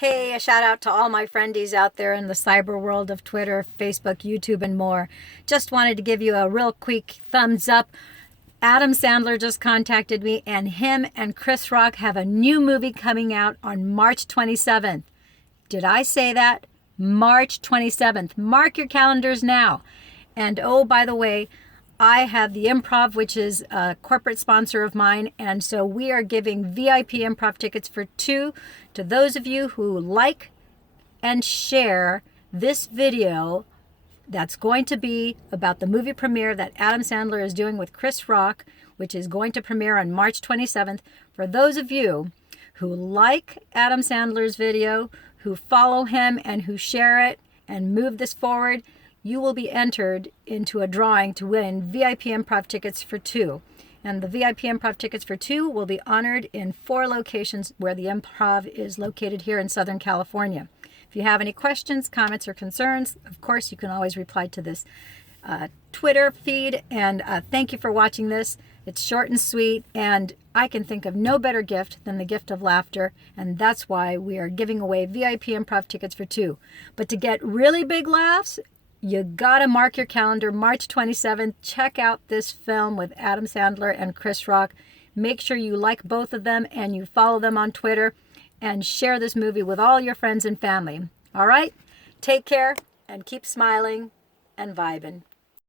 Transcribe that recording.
Hey, a shout out to all my friendies out there in the cyber world of Twitter, Facebook, YouTube, and more. Just wanted to give you a real quick thumbs up. Adam Sandler just contacted me, and him and Chris Rock have a new movie coming out on March 27th. Did I say that? March 27th. Mark your calendars now. And oh, by the way, I have the Improv, which is a corporate sponsor of mine. And so we are giving VIP Improv tickets for two to those of you who like and share this video that's going to be about the movie premiere that Adam Sandler is doing with Chris Rock, which is going to premiere on March 27th. For those of you who like Adam Sandler's video, who follow him and who share it and move this forward, you will be entered into a drawing to win VIP Improv tickets for two. And the VIP Improv tickets for two will be honored in 4 locations where the Improv is located here in Southern California. If you have any questions, comments, or concerns, of course, you can always reply to this Twitter feed. And thank you for watching this. It's short and sweet, and I can think of no better gift than the gift of laughter, and that's why we are giving away VIP Improv tickets for two. But to get really big laughs, you gotta mark your calendar, March 27th. Check out this film with Adam Sandler and Chris Rock. Make sure you like both of them and you follow them on Twitter and share this movie with all your friends and family. All right? Take care and keep smiling and vibing.